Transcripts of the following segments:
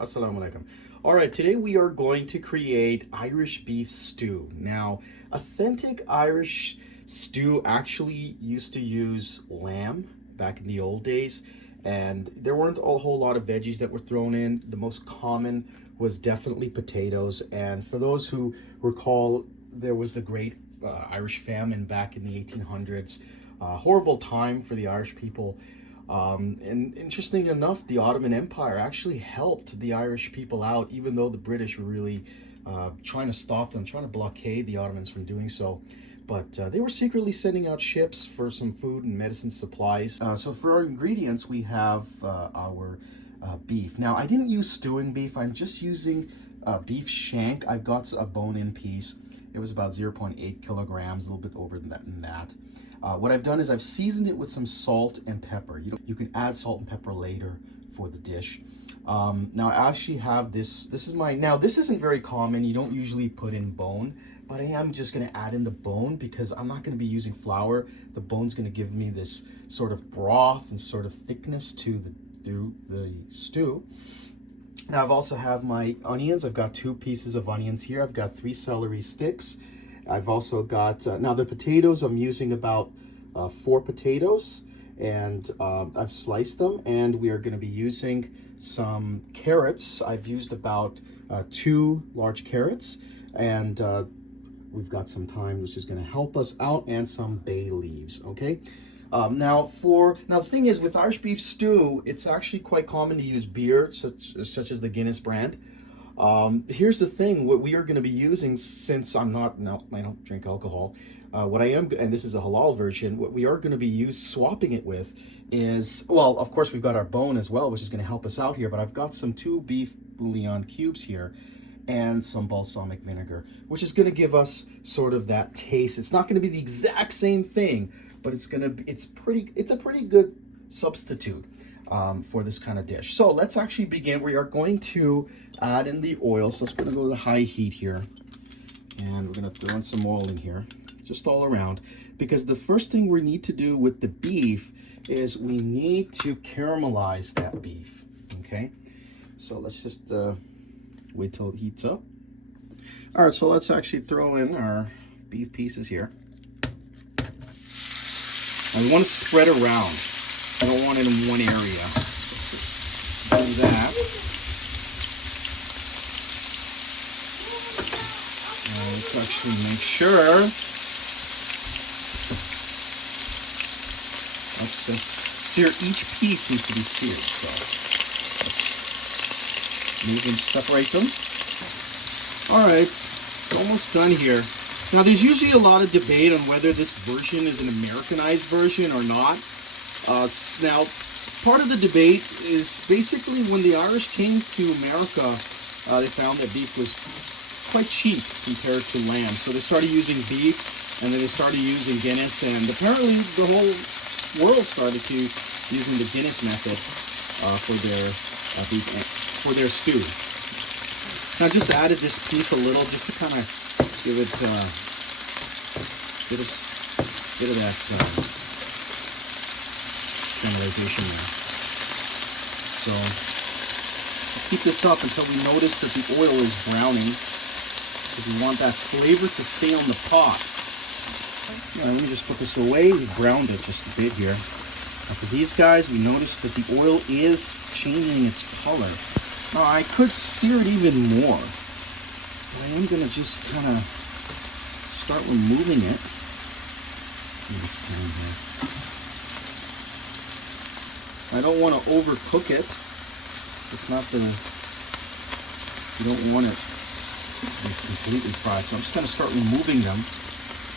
Assalamu alaikum. All right, today we are going to create Irish beef stew. Now, authentic Irish stew actually used to use lamb back in the old days, and there weren't a whole lot of veggies that were thrown in. The most common was definitely potatoes, and for those who recall, there was the great Irish famine back in the 1800s. Horrible time for the Irish people. And interesting enough, the Ottoman Empire actually helped the Irish people out, even though the British were really trying to stop them, trying to blockade the Ottomans from doing so. But they were secretly sending out ships for some food and medicine supplies. So for our ingredients, we have our beef. Now, I didn't use stewing beef. I'm just using beef shank. I've got a bone-in piece. It was about 0.8 kilograms, a little bit over than that. What I've done is I've seasoned it with some salt and pepper. You can add salt and pepper later for the dish. Now I actually have this is my, now this isn't very common. You don't usually put in bone, but I am just gonna add in the bone because I'm not gonna be using flour. The bone's gonna give me this sort of broth and sort of thickness to the stew. Now I've also have my onions. I've got 2 pieces of onions here. I've got 3 celery sticks. I've also got, now the potatoes, I'm using about 4 potatoes, and I've sliced them, and we are going to be using some carrots. I've used about 2 large carrots, and we've got some thyme, which is going to help us out, and some bay leaves, okay? Now the thing is, with Irish beef stew, it's actually quite common to use beer, such as the Guinness brand. Here's the thing, what we are going to be using, since I don't drink alcohol, what I am, and this is a halal version, what we are going to be swapping it with is, well, of course we've got our bone as well, which is going to help us out here, but I've got some 2 beef bouillon cubes here and some balsamic vinegar, which is going to give us sort of that taste. It's not going to be the exact same thing, but it's a pretty good substitute for this kind of dish. So let's actually begin. We are going to add in the oil. So it's going to go to the high heat here. And we're going to throw in some oil in here, just all around. Because the first thing we need to do with the beef is we need to caramelize that beef. Okay? So let's just wait till it heats up. All right, so let's actually throw in our beef pieces here. And we want to spread around. I don't want it in one area. So do that. Let's actually make sure. Let's just sear. Each piece needs to be seared. So let's move and separate them. All right, it's almost done here. Now, there's usually a lot of debate on whether this version is an Americanized version or not. Now, part of the debate is basically when the Irish came to America, they found that beef was quite cheap compared to lamb. So they started using beef, and then they started using Guinness, and apparently the whole world started to using the Guinness method for their beef, for their stew. Now, I just added this piece a little just to kind of give it bit of that caramelization there. So keep this up until we notice that the oil is browning, because we want that flavor to stay on the pot. All right, let me just put this away. We browned it just a bit here. Now for these guys, we notice that the oil is changing its color. Now I could sear it even more, but I am going to just kind of start removing it. I don't want to overcook it. It's not you don't want it to be completely fried. So I'm just going to start removing them.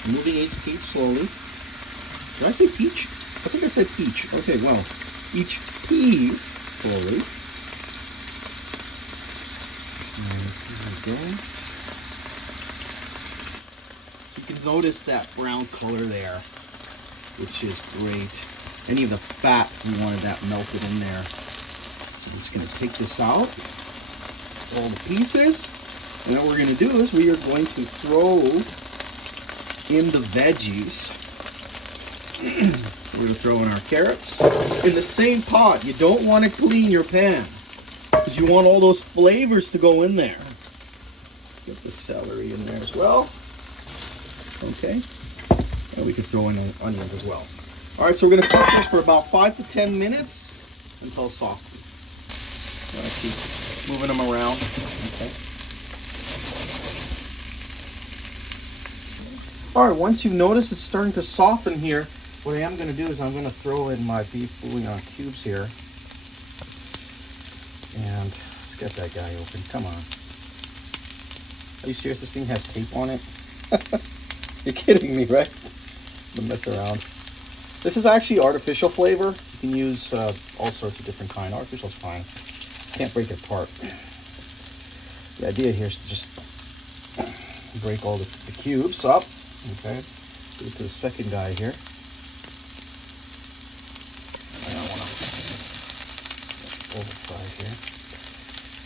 Removing each peach slowly. Did I say peach? I think I said peach. Okay, well, each piece slowly. There we go. You can notice that brown color there, which is great. Any of the fat, you wanted that melted in there. So I'm just going to take this out, all the pieces, and what we're going to do is we are going to throw in the veggies. We're going to throw in our carrots in the same pot. You don't want to clean your pan. because you want all those flavors to go in there. Let's get the celery in there as well. Okay. And we could throw in onions as well. All right, so we're going to cook this for about 5 to 10 minutes until soft. I'm going to keep moving them around. Okay. All right, once you've noticed it's starting to soften here, what I am going to do is I'm going to throw in my beef bouillon cubes here. And let's get that guy open. Come on. Are you serious? This thing has tape on it? You're kidding me, right? Don't mess around. This is actually artificial flavor. You can use all sorts of different kind. Artificial's fine. Can't break it apart. The idea here is to just break all the cubes up. Okay. Go to the second guy here. I don't want to over fry here.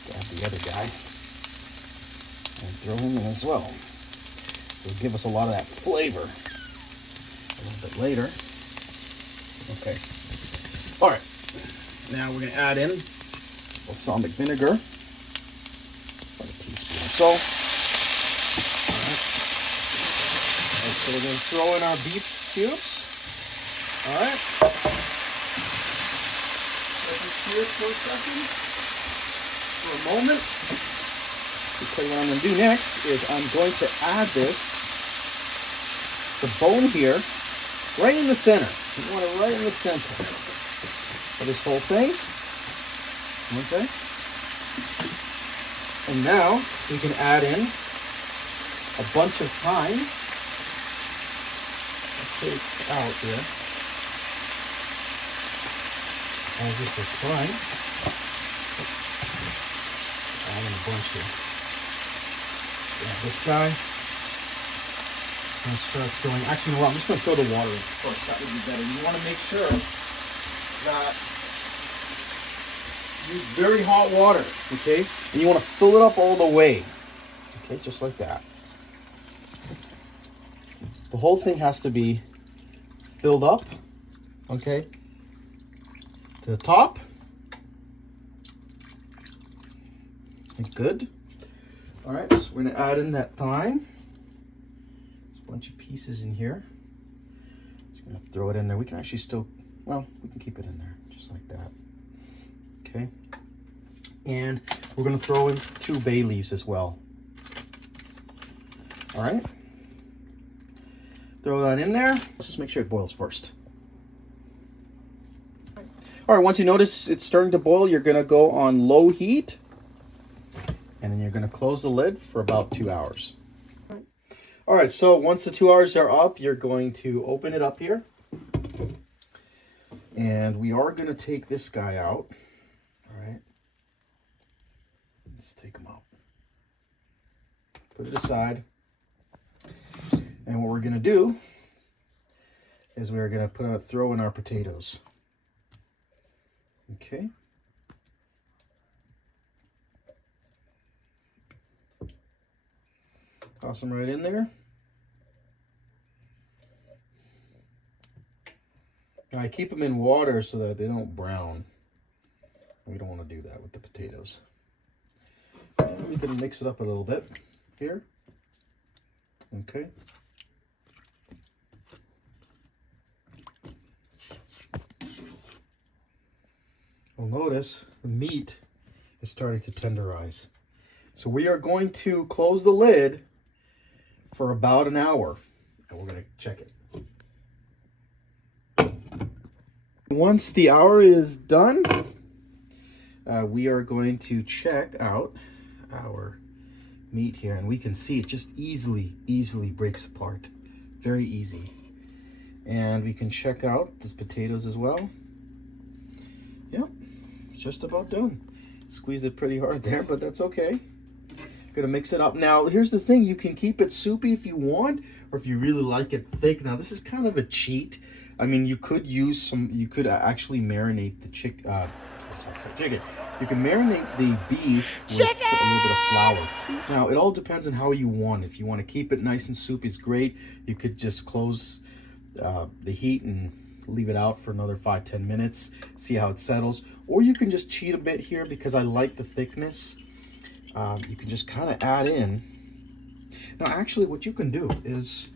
Grab the other guy and throw him in as well. So give us a lot of that flavor a little bit later. Okay. All right. Now we're going to add in balsamic vinegar. About a teaspoon or so. All right. So we're going to throw in our beef cubes. All right. Let them sear for a second. For a moment. Okay, what I'm going to do next is I'm going to add the bone here, right in the center. You want it right in the center of this whole thing. Okay. And now we can add in a bunch of thyme. Take out here. As this is fine. Add in a bunch here. Yeah, this guy. I'm going to start throwing. Actually, no, I'm just going to throw the water in first. That would be better. You want to make sure that you use very hot water, okay? And you want to fill it up all the way, okay? Just like that. The whole thing has to be filled up, okay? To the top. That's good. All right, so we're gonna add in that thyme. There's a bunch of pieces in here. Just gonna throw it in there. We can actually still, well, we can keep it in there, just like that. Okay. And we're gonna throw in 2 bay leaves as well. All right. Throw that in there. Let's just make sure it boils first. All right, once you notice it's starting to boil, you're gonna go on low heat. And then you're going to close the lid for about 2 hours. All right, so once the 2 hours are up, you're going to open it up here. And we are going to take this guy out. All right. Let's take him out. Put it aside. And what we're going to do is we're going to throw in our potatoes. Okay. Toss them right in there. Now I keep them in water so that they don't brown. We don't want to do that with the potatoes. And we can mix it up a little bit here. Okay. You'll notice the meat is starting to tenderize. So we are going to close the lid for about an hour, and we're going to check it. Once the hour is done, we are going to check out our meat here, and we can see it just easily breaks apart. Very easy. And we can check out the potatoes as well. Yep, it's just about done. Squeezed it pretty hard there, but that's okay. Gonna mix it up. Now, here's the thing. You can keep it soupy if you want, or if you really like it thick. Now, this is kind of a cheat. I mean, you could use some, you could actually marinate the chicken. You can marinate the beef with a little bit of flour. Now, it all depends on how you want. If you want to keep it nice and soupy, it's great. You could just close the heat and leave it out for another 5-10 minutes, see how it settles. Or you can just cheat a bit here because I like the thickness. You can just kind of add in. Now, actually, what you can do is,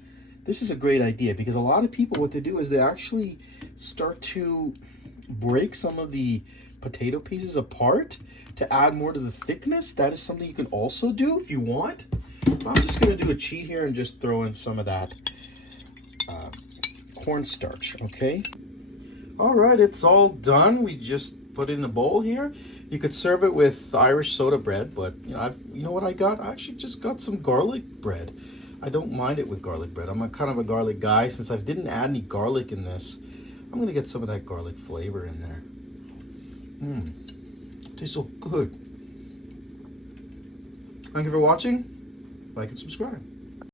this is a great idea because a lot of people, what they do is they actually start to break some of the potato pieces apart to add more to the thickness. That is something you can also do if you want. But I'm just going to do a cheat here and just throw in some of that cornstarch, okay? All right, it's all done. We just put it in a bowl here. You could serve it with Irish soda bread, but you know what I got? I actually just got some garlic bread. I don't mind it with garlic bread. I'm kind of a garlic guy. Since I didn't add any garlic in this, I'm gonna get some of that garlic flavor in there. It tastes so good. Thank you for watching. Like and subscribe.